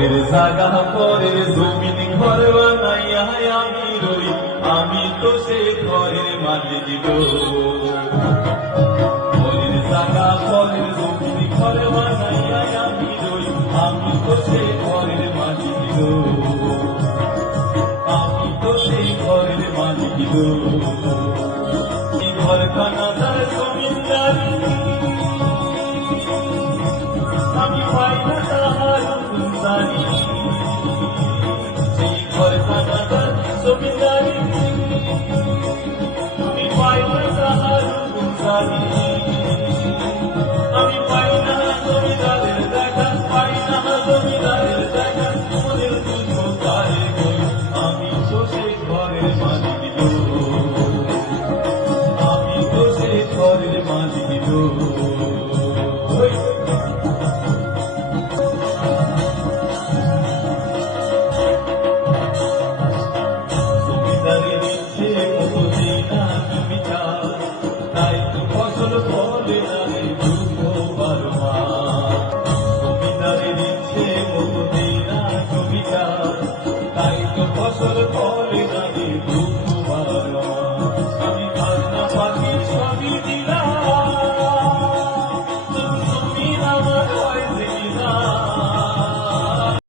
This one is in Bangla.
পরের জায়গা পরের জমিন ঘর বানাইয়া আমি রই, আমি তো সে ঘরের মালিক গো। পরের জায়গা পরের জমিন ঘর বানাইয়া আমি রই, আমি তো সে ঘরের মালিক গো। আমি তো সেই ঘরের মালিক গো। ঘরখানা তার জমিদারি, আমি পাই না তাহার গুনজারি। সেই ঘরখানা তার জমিদারি, আমি পাই না তাহার গুনজারি। আমি পাই না জমিদারের দেখা, পাই না জমিদারের দেখা, মনের দুঃখ কারে গো। আমি তো সেই ঘরের মালিক গো, আমি তো সেই ঘরের মালিক গো। জমিদারের ইচ্ছে মতো দিই না তুমি চাও, তাই তো ফসল ফলে না রে দুঃখ বারবার। জমিদারের ইচ্ছে মতো দিই না তুমি চাও, তাই তো ফসল ফলে না রে দুঃখ বারবার। আমি খাজনা পাখি সবই